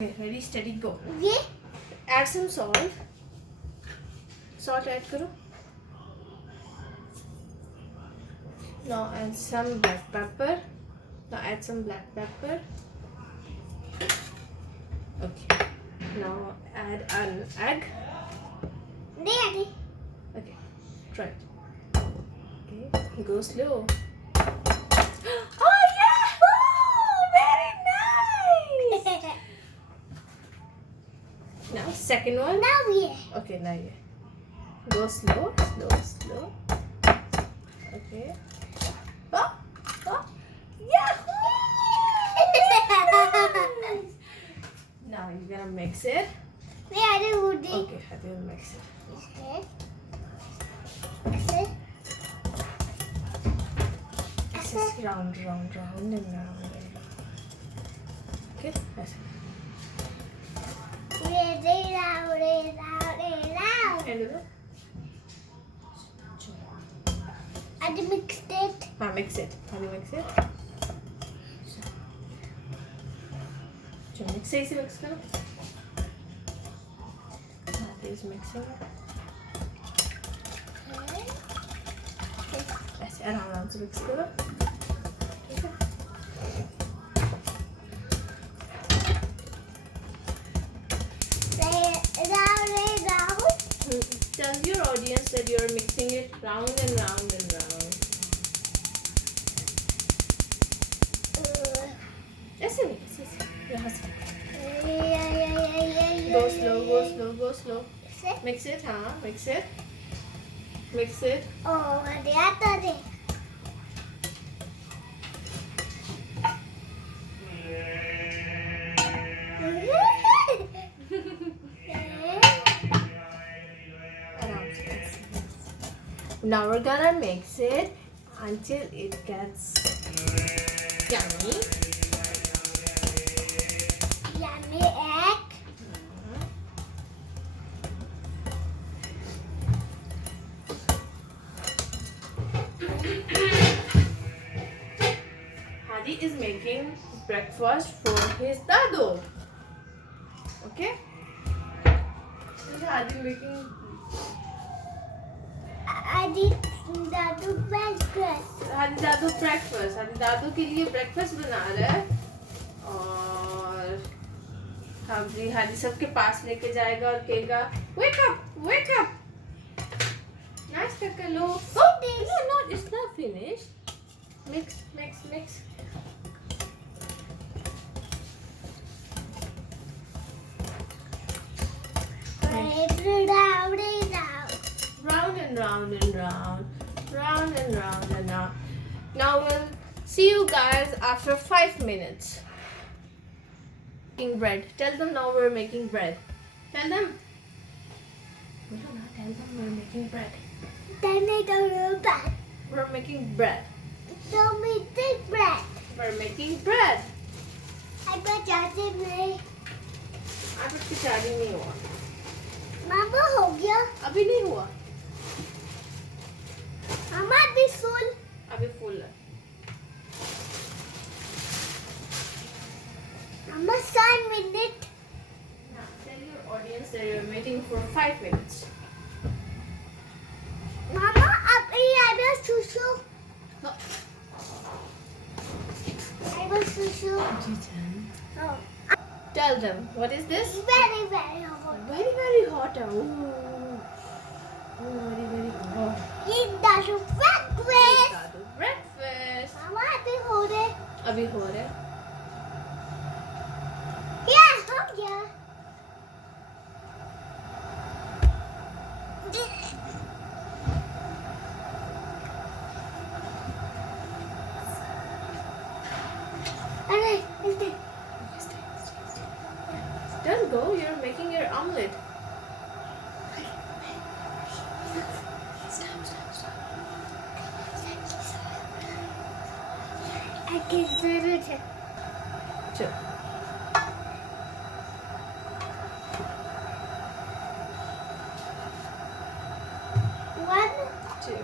Okay, ready, steady, go. Yeah. Add some salt. Salt add करो. Now add some black pepper. Now add some black pepper. Okay. Now add an egg. Daddy. Okay. Try it. Okay. Go slow. Oh yeah! Oh, very nice. Now second one. Now yeah. Okay, now yeah. Go slow, slow, slow. Okay. Oh, oh, yahoo! Now you're gonna mix it. Daddy, Woody. Okay, I will mix it. Okay. Okay. This is round, round, round, and round, and round. Okay, that's it. Ready, round, round. And do I mixed it. mix it. How do you mix it? चलो mix सही से mix करो. Please mixing it. ऐसे आराम आराम से mix करो. ठीक है. Tell your audience that you're mixing it round and round and round. ऐसे नहीं, ऐसे यहाँ से. Go slow, go slow, go slow. Mix it, हाँ, mix it. Mix it. Oh, ada. आराम से mix it. Now we're gonna mix it until it gets yummy. Yummy egg. Hadi is making breakfast for his Dado. Okay? This is Hadi making. I did Dado breakfast. Hadi Dado breakfast. Hadi Dado के लिए breakfast बना रहा है और Hadi सबके पास लेके जाएगा और कहेगा wake up, wake up. नाश्ता कर लो. Oh, no, it's not finished. Mix, mix, mix. Round and round and round, round and round and round. Now we'll see you guys after 5 minutes. Making bread. Tell them now we're making bread. Tell them. Tell them we're making bread. We're making bread. Tell me the bread. We're making bread. I got जाते में आप इसकी शादी नहीं हुआ. मामा हो गया. अभी नहीं हुआ. मामा भी फुल. अभी फुल है. मामा 5 minutes. Now tell your audience that you're waiting for 5 minutes. मामा अभी आया सुसु. No. I was susu. Oh, Tell them what is this? very very hot. Very very hot. Oh, very very hot. Eat that breakfast. Dado breakfast. मामा अभी हो रहे. अभी हो रहा है. Yeah, हो गया. अरे इसके Don't go. You're making your omelette. आगे जरूर है. Sure. One, 2,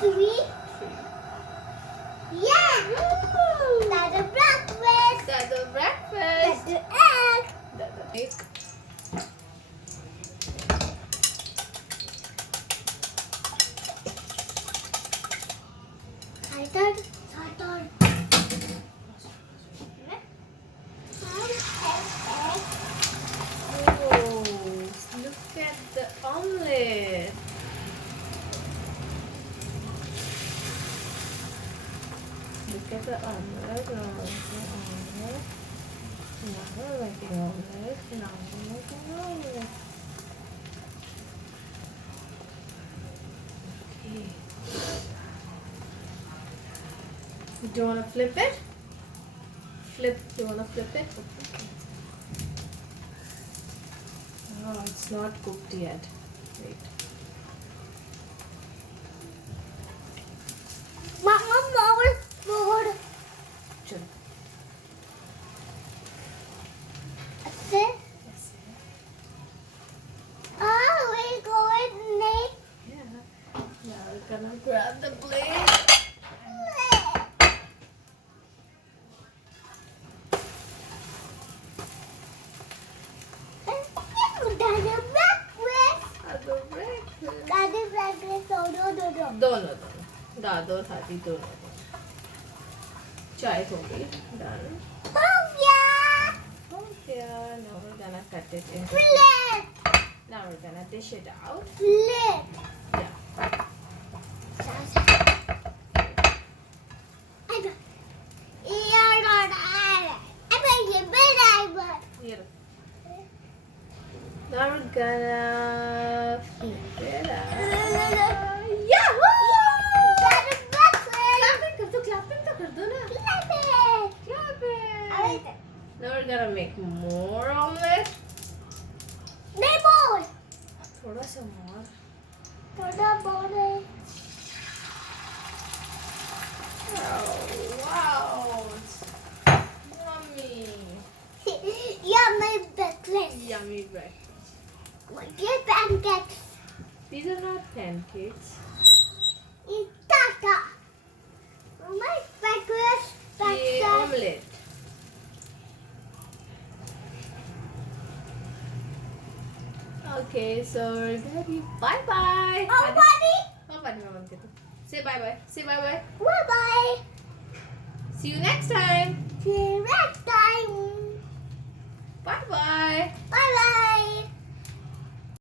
3. 3. Yeah. omelette. Now we're making omelette. Now we're making omelette. Now we're making omelette. Okay. Do you want to flip it? Flip. Do you want to flip it? Okay. Oh, it's not cooked yet. Wait. Mama, more. Chalo. ऐसे we going next. Yeah. Now we're gonna grab the blade. Other breakfast. दोनों दादो और हादी दोनों चाय हो गई done. Okay, now we're gonna cut it in. Now we're gonna dish it out. Yeah. Here. Now we're gonna flip it out. Yahoo! Clapping तो कर दो ना. Clap it. Now we're gonna make more omelette. थोड़ा सा more. Oh, wow. It's yummy. Yummy breakfast. Yummy breakfast. Get pancakes. These are not pancakes. It's tata. My breakfast. ये omelette. Okay, so we're gonna be bye-bye. Oh, buddy. Oh, buddy, mama, say bye-bye. Say bye-bye. Bye-bye. See you next time. See you next time. Bye-bye. Bye-bye.